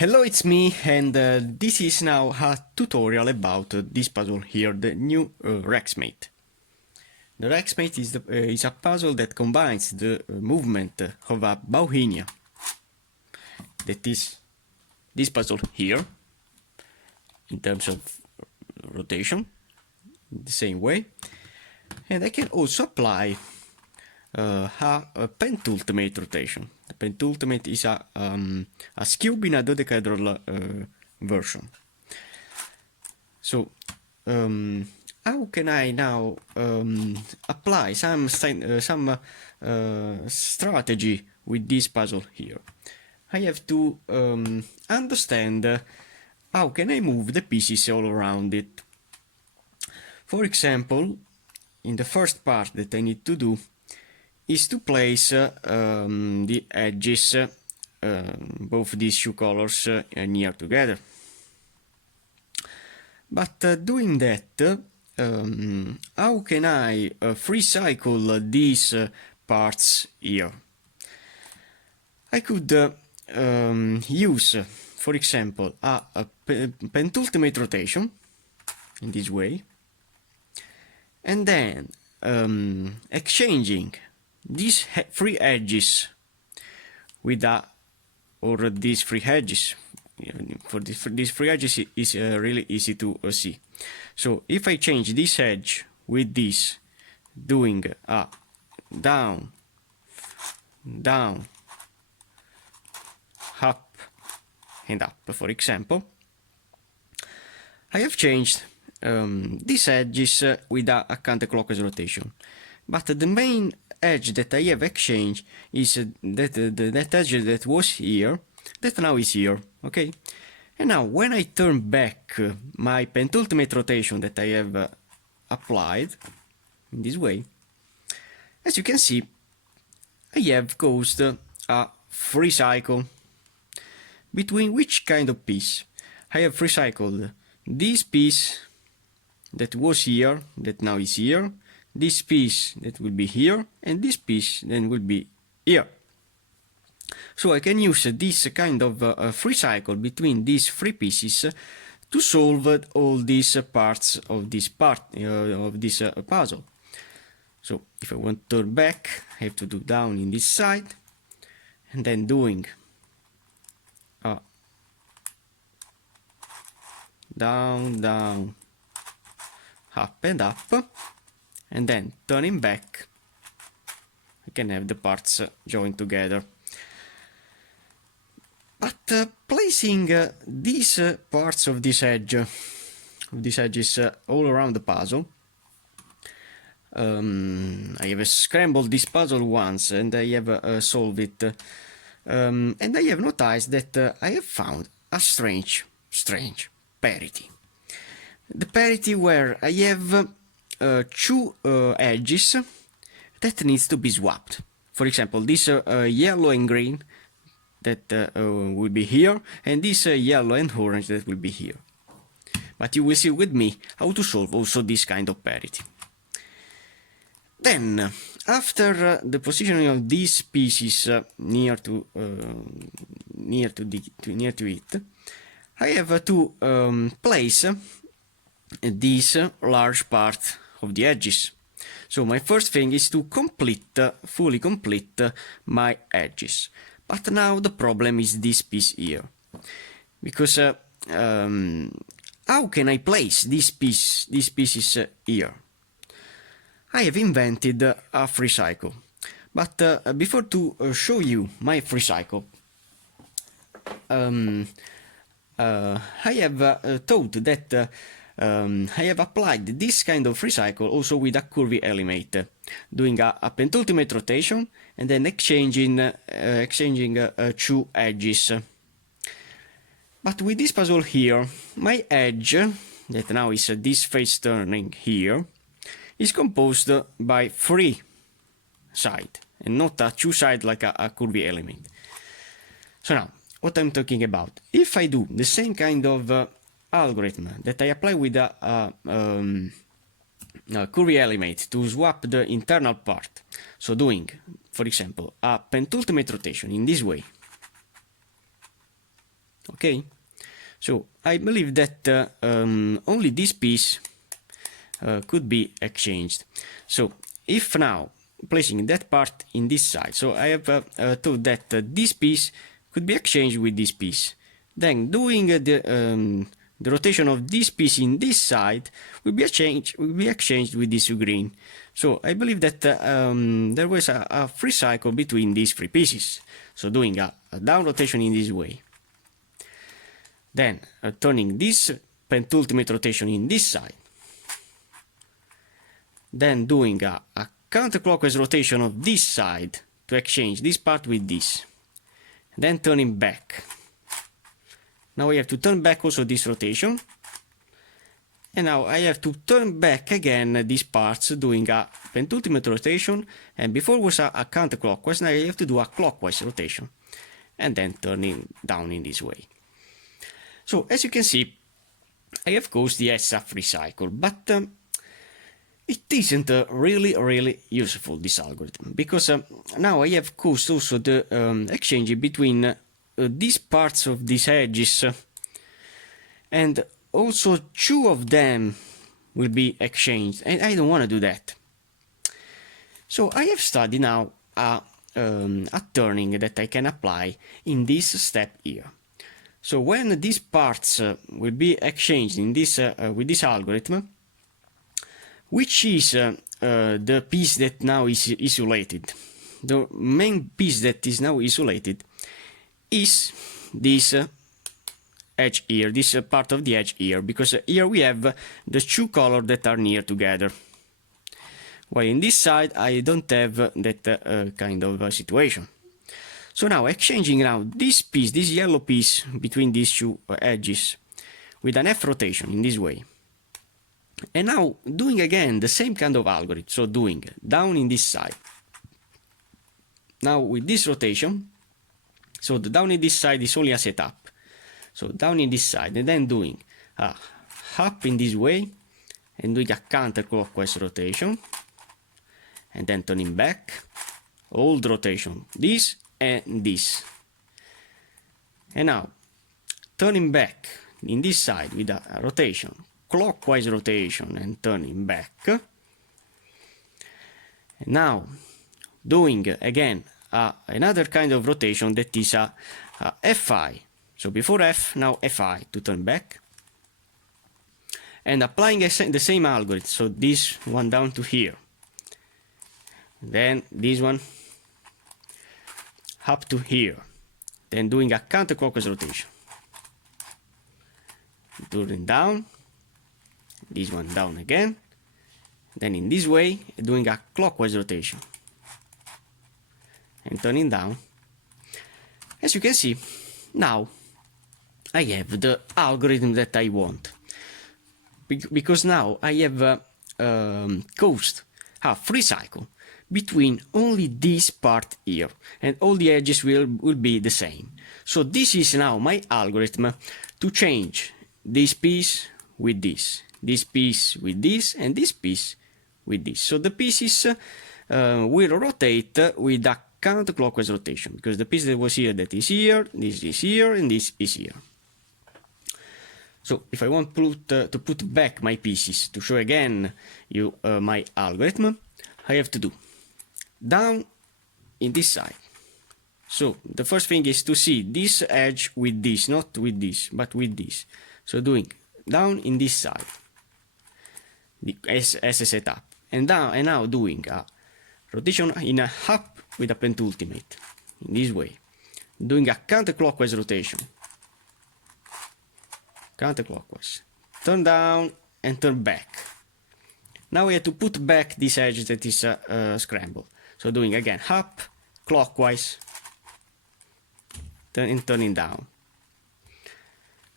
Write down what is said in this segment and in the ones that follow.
Hello, it's me, and this is now a tutorial about this puzzle here, the new Rexmate. The Rexmate is a puzzle that combines the movement of a Bauhinia, that is this puzzle here, in terms of rotation, the same way, and I can also apply a Pentultimate rotation. The Pentultimate is a cube in a Dodecahedron version. So, how can I now apply some strategy with this puzzle here? I have to understand how can I move the pieces all around it. For example, in the first part that I need to do is to place the edges, both these two colors, near together. But doing that, how can I free cycle these parts here? I could use, for example, a Pentultimate rotation in this way, and then exchanging these free edges with these free edges. For these free edges is really easy to see. So if I change this edge with this, doing a down, down, up and up, for example, I have changed these edges with a counterclockwise rotation. But the main edge that I have exchanged is that edge that was here, that now is here, okay? And now when I turn back my Pentultimate rotation that I have applied in this way, as you can see, I have caused a free cycle. Between which kind of piece? I have free cycled this piece that was here, that now is here, this piece that will be here, and this piece then will be here. So I can use this kind of free cycle between these three pieces to solve all these parts of this puzzle. So if I want to turn back, I have to do down in this side, and then doing down, down, up and up, and then turning back, I can have the parts joined together. But placing these parts of this edges all around the puzzle, I have scrambled this puzzle once and I have solved it, and I have noticed that I have found a strange parity. The parity where I have two edges that needs to be swapped. For example, this yellow and green that will be here, and this yellow and orange that will be here. But you will see with me how to solve also this kind of parity. Then, after the positioning of these pieces near to it, I have to place this large part of the edges. So my first thing is to fully complete my edges. But now the problem is this piece here, because how can I place these pieces here? I have invented a free cycle, but before to show you my free cycle, I have thought that I have applied this kind of free cycle also with a curvy element, doing a Pentultimate rotation and then exchanging two edges. But with this puzzle here, my edge, that now is this face turning here, is composed by three sides and not a two side like a curvy element. So now, what I'm talking about, if I do the same kind of algorithm that I apply with a curvy element to swap the internal part, so doing, for example, a Pentultimate rotation in this way, Okay, so I believe that only this piece could be exchanged. So if now placing that part in this side, so I have thought that this piece could be exchanged with this piece. Then doing the rotation of this piece in this side will be exchanged with this green. So I believe that there was a free cycle between these three pieces. So doing a down rotation in this way, then turning this Pentultimate rotation in this side, then doing a counterclockwise rotation of this side to exchange this part with this, then turning back. Now I have to turn back also this rotation, and now I have to turn back again these parts doing a Pentultimate rotation, and before was a counterclockwise, now I have to do a clockwise rotation, and then turning down in this way. So as you can see, I have caused the ESA free cycle, but it isn't really useful, this algorithm, because now I have caused also the exchange between these parts of these edges, and also two of them will be exchanged, and I don't want to do that. So I have studied now a turning that I can apply in this step here. So when these parts will be exchanged in this with this algorithm, which is the piece that now is isolated, the main piece that is now isolated is this edge here, this part of the edge here, because here we have the two colors that are near together, while in this side I don't have that kind of situation. So now exchanging now this piece, this yellow piece between these two edges with an F rotation in this way, and now doing again the same kind of algorithm, so doing down in this side, now with this rotation. So the down in this side is only a setup, so down in this side, and then doing up in this way, and doing a counterclockwise rotation, and then turning back, old rotation, this and this, and now turning back in this side with a rotation, clockwise rotation, and turning back, and now doing again another kind of rotation that is a Fi. So before F, now Fi to turn back, and applying the same algorithm. So this one down to here, then this one up to here, then doing a counterclockwise rotation, turning down, this one down again, then in this way doing a clockwise rotation and turning down. As you can see, now I have the algorithm that I want, because now I have caused a free cycle between only this part here, and all the edges will be the same. So this is now my algorithm to change this piece with this piece with this, and this piece with this. So the pieces will rotate with a counterclockwise rotation, because the piece that was here, that is here, this is here, and this is here. So if I want to put back my pieces to show again you my algorithm, I have to do down in this side. So the first thing is to see this edge with this, not with this, but with this. So doing down in this side as a setup, and down, and now doing a rotation in a up with a Pentultimate in this way, doing a counterclockwise rotation, counterclockwise, turn down and turn back. Now we have to put back this edge that is scrambled. So doing again up, clockwise, and turning down.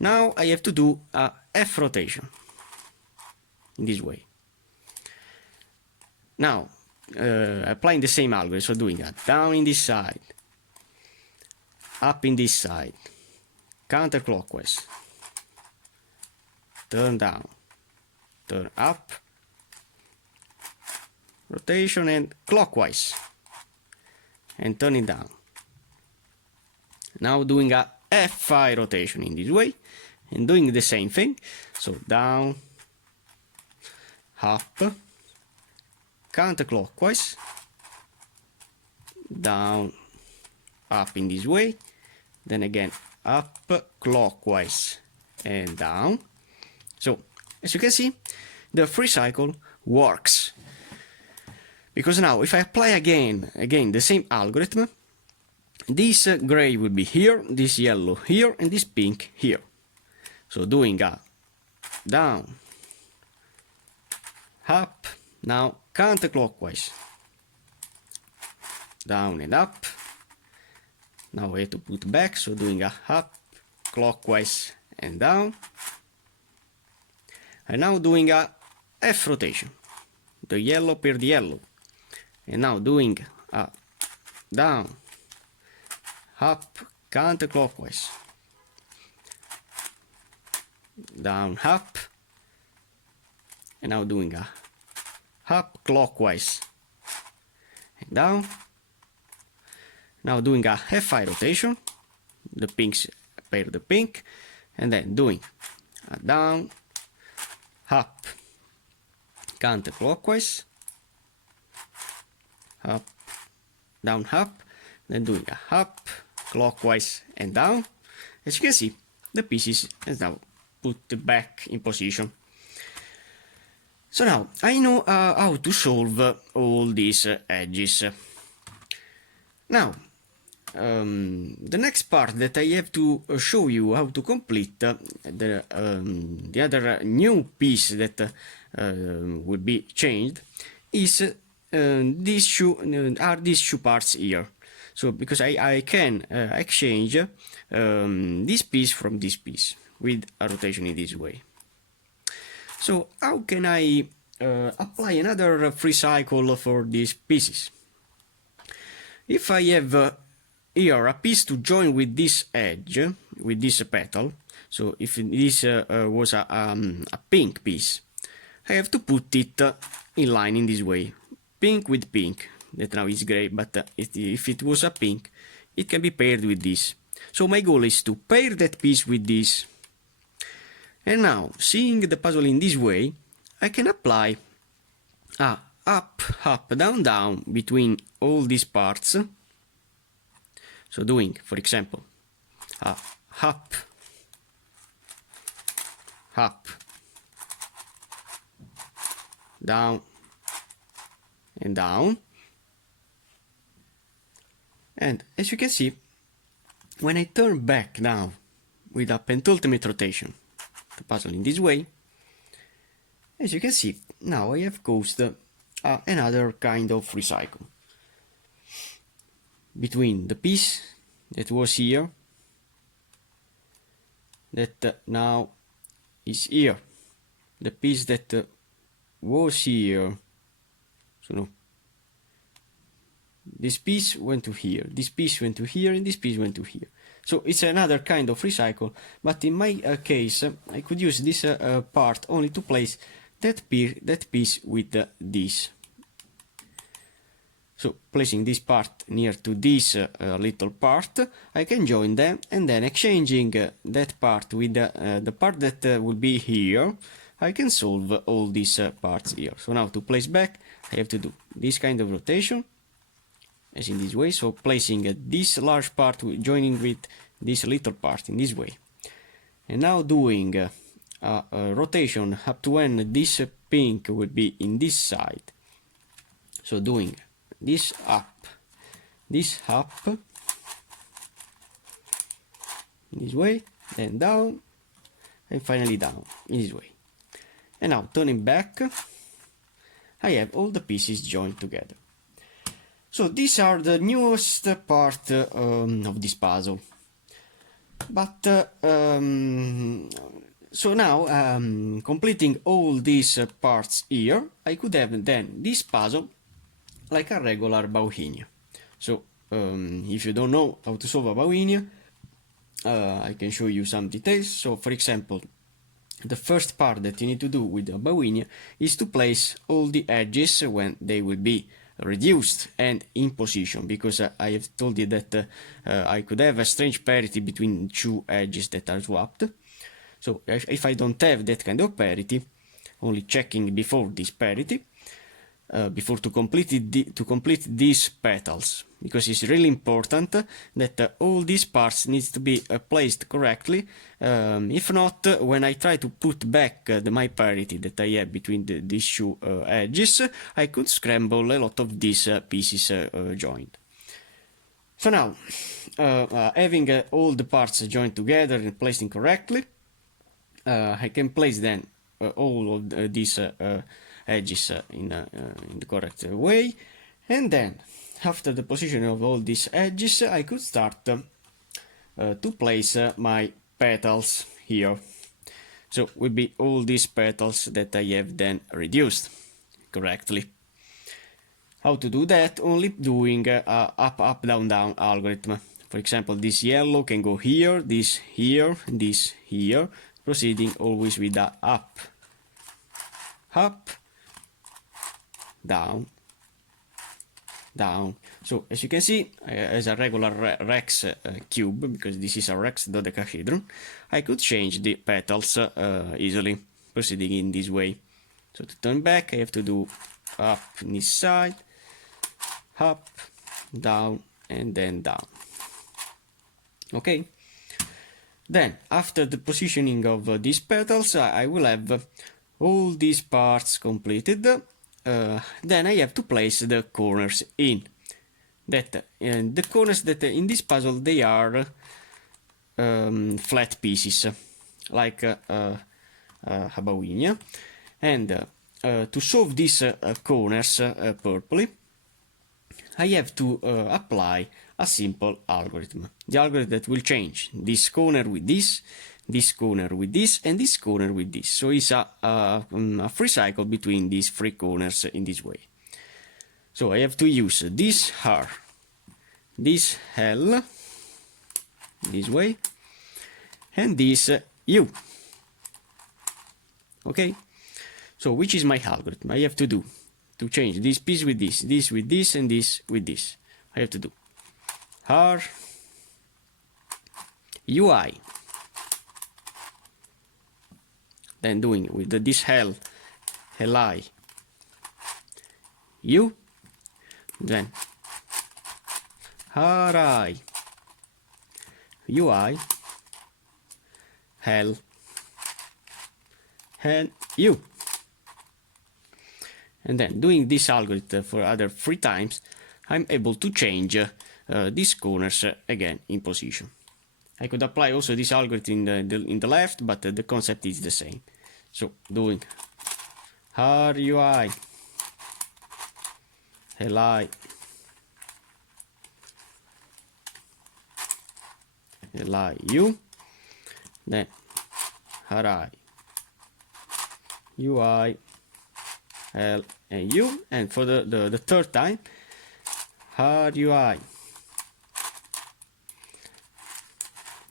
Now I have to do a F rotation in this way. Now applying the same algorithm, so doing a down in this side, up in this side, counterclockwise, turn down, turn up, rotation, and clockwise, and turning down. Now doing a Fi rotation in this way, and doing the same thing. So down, up, counterclockwise, down, up in this way, then again up clockwise and down. So as you can see, the free cycle works, because now if I apply again the same algorithm, this gray will be here, this yellow here, and this pink here. So doing a down, up, now counterclockwise, down and up. Now I have to put back, so doing a up, clockwise and down. And now doing a F rotation, the yellow per the yellow. And now doing a down, up, counterclockwise, down, up, and now doing a up clockwise and down. Now doing a Fi rotation, the pinks pair the pink, and then doing a down, up, counterclockwise, up, down, up, then doing a up, clockwise and down. As you can see, the pieces is now put back in position. So now I know how to solve all these edges. Now the next part that I have to show you how to complete the other new piece that will be changed is these two parts here. So because I can exchange this piece from this piece with a rotation in this way. So how can I apply another free cycle for these pieces? If I have here a piece to join with this edge, with this petal, so if this was a pink piece, I have to put it in line in this way, pink with pink, that now is gray, but if it was a pink, it can be paired with this. So my goal is to pair that piece with this. And now, seeing the puzzle in this way, I can apply a up, up, down, down between all these parts. So doing, for example, up, up, down, and down. And as you can see, when I turn back now with a Pentultimate rotation, the puzzle in this way, as you can see, now I have caused another kind of recycle between the piece that was here, that now is here, the piece that was here. So no, this piece went to here, this piece went to here, and this piece went to here. So it's another kind of recycle, but in my case I could use this part only to place that piece with this. So placing this part near to this little part, I can join them, and then exchanging that part with the part that will be here, I can solve all these parts here. So now to place back, I have to do this kind of rotation, as in this way, so placing this large part joining with this little part in this way. And now doing a rotation up to when this pink will be in this side. So doing this up, in this way, then down, and finally down, in this way. And now turning back, I have all the pieces joined together. So these are the newest part of this puzzle. But so now, completing all these parts here, I could have then this puzzle like a regular Bauhinia. So if you don't know how to solve a Bauhinia, I can show you some details. So for example, the first part that you need to do with a Bauhinia is to place all the edges when they will be reduced and in position, because I have told you that I could have a strange parity between two edges that are swapped. So if I don't have that kind of parity, only checking before this parity, before to complete these petals, because it's really important that all these parts needs to be placed correctly. If not, when I try to put back my parity that I have between these two edges, I could scramble a lot of these pieces joined. So now, having all the parts joined together and placed incorrectly, I can place then all of these edges in the correct way, and then after the positioning of all these edges, I could start to place my petals here. So will be all these petals that I have then reduced correctly. How to do that? Only doing a up, up, down, down algorithm. For example, this yellow can go here, this here, this here, proceeding always with the up, up, down, down. So as you can see, as a regular Rex cube, because this is a Rex dodecahedron, I could change the petals easily, proceeding in this way. So to turn back, I have to do up in this side, up, down, and then down. Okay. Then, after the positioning of these petals, I will have all these parts completed. Then I have to place the corners in. The corners that in this puzzle, they are flat pieces, like a Bauhinia. And to solve these corners properly, I have to apply a simple algorithm. The algorithm that will change this corner with this corner with this, and this corner with this. So it's a free cycle between these three corners in this way. So I have to use this R, this L, this way, and this U. Okay? So which is my algorithm? I have to do to change this piece with this with this, and this with this. I have to do R, UI, then doing with this L, Li, U, then Ri, UI, L, and U. And then doing this algorithm for other 3 times, I'm able to change these corners again in position. I could apply also this algorithm in the left, but the concept is the same. So doing RUI, LI, LIU, then RI, UI, L and U, and for the third time, RUI,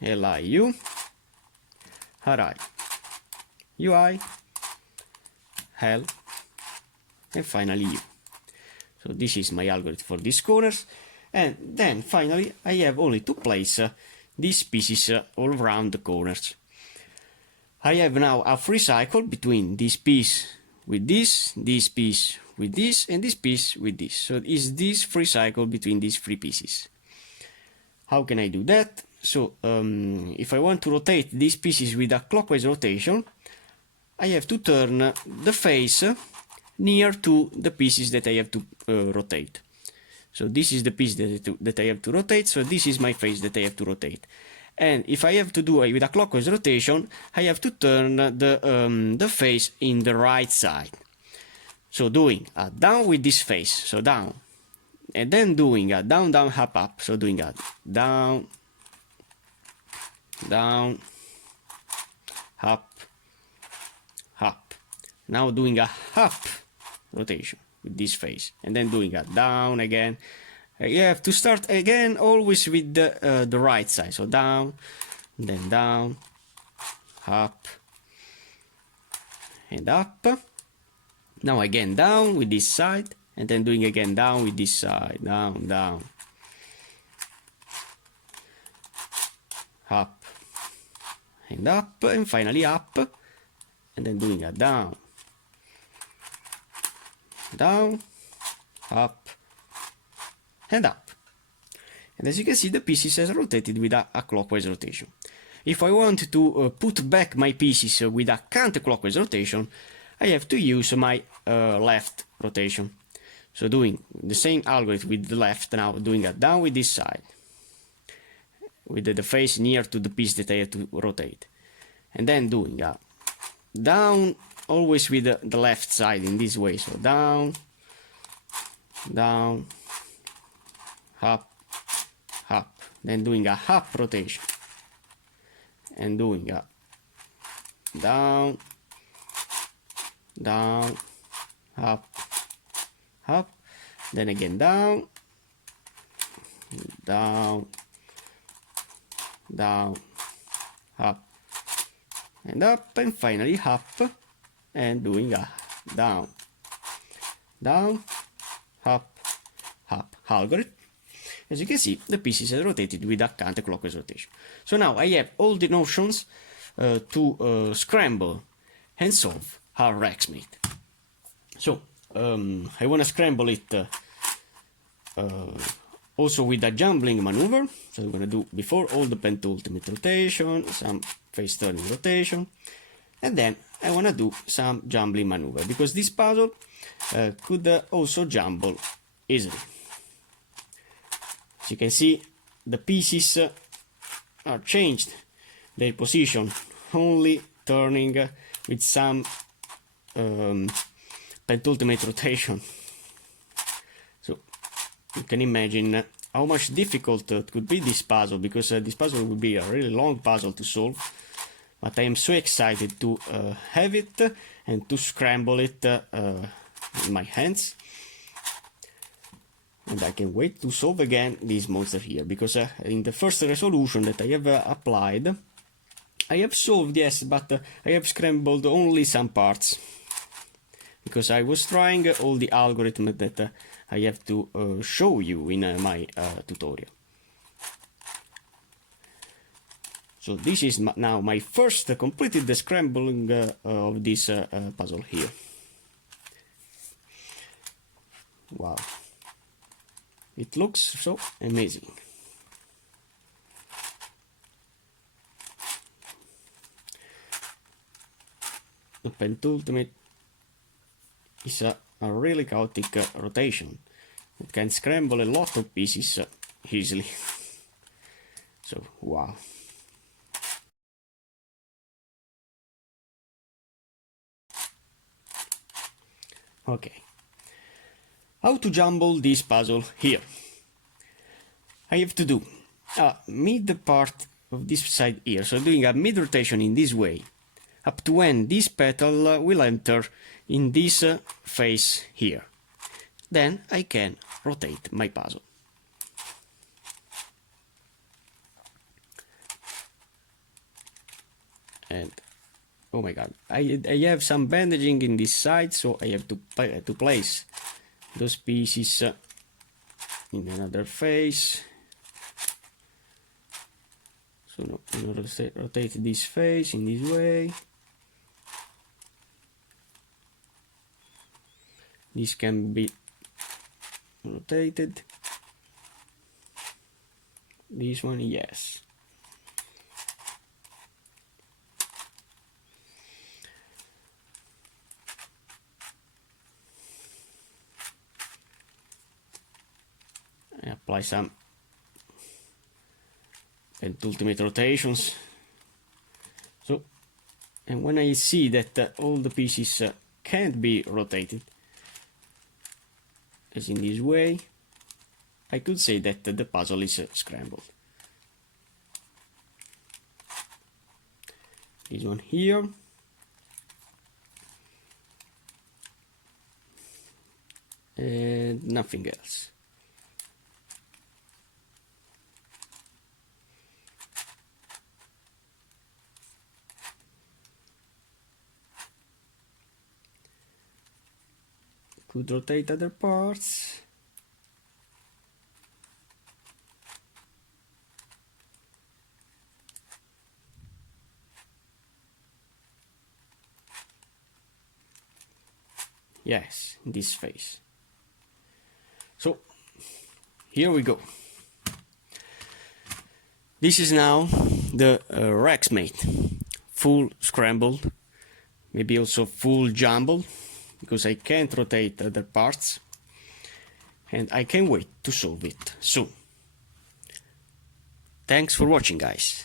LIU, RI, UI, L, and finally U. So this is my algorithm for these corners, and then finally I have only to place these pieces all around the corners. I have now a free cycle between this piece with this piece with this, and this piece with this. So is this free cycle between these 3 pieces. How can I do that? So if I want to rotate these pieces with a clockwise rotation, I have to turn the face near to the pieces that I have to rotate. So this is the piece that I have to rotate, so this is my face that I have to rotate. And if I have to do it with a clockwise rotation, I have to turn the face in the right side. So doing a down with this face, so down, and then doing a down, down, up, up. So doing a down, down, up, up. Now doing a up rotation with this face, and then doing a down again. You have to start again always with the right side. So down, then down, up, and up. Now again down with this side, and then doing again down with this side, down, down, up, and up, and finally up, and then doing a down, down, up, and up. And as you can see, the pieces has rotated with a clockwise rotation. If I want to put back my pieces with a counterclockwise rotation, I have to use my left rotation. So doing the same algorithm with the left, now doing a down with this side, with the face near to the piece that I have to rotate. And then doing a down, always with the left side in this way. So down, down, up, up. Then doing a up rotation. And doing a down, down, up, up, then again down, down, down, up, and up, and finally up, and doing a down, down, up, up algorithm. As you can see, the pieces are rotated with a counterclockwise rotation. So now I have all the notions to scramble and solve our Rexmate. So I want to scramble it also with a jumbling maneuver. So I'm going to do before all the Pentultimate rotation, some face turning rotation, and then I want to do some jumbling maneuver because this puzzle could also jumble easily. As you can see, the pieces are changed their position, only turning with some Pentultimate rotation. So you can imagine how much difficult it could be this puzzle, because this puzzle will be a really long puzzle to solve. But I am so excited to have it and to scramble it in my hands. And I can wait to solve again this monster here, because in the first resolution that I have applied, I have solved, yes, but I have scrambled only some parts, because I was trying all the algorithms that I have to show you in my tutorial. So this is now my first completed scrambling of this puzzle here. Wow. It looks so amazing. The Pentultimate is a really chaotic rotation. It can scramble a lot of pieces easily. So, wow. Okay. How to jumble this puzzle here? I have to do a mid part of this side here, so doing a mid rotation in this way, up to when this petal will enter in this face here. Then I can rotate my puzzle. And oh my god, I have some bandaging in this side, so I have to place those pieces in another face. So no, I'm going to rotate this face in this way. This can be rotated. This one, yes. I apply some Pentultimate rotations. So, and when I see that all the pieces can't be rotated, as in this way, I could say that the puzzle is scrambled. This one here. And nothing else. could rotate other parts. Yes, in this phase. So here we go. This is now the Rexmate, full scrambled, maybe also full jumbled, because I can't rotate other parts, and I can't wait to solve it soon. Thanks for watching, guys.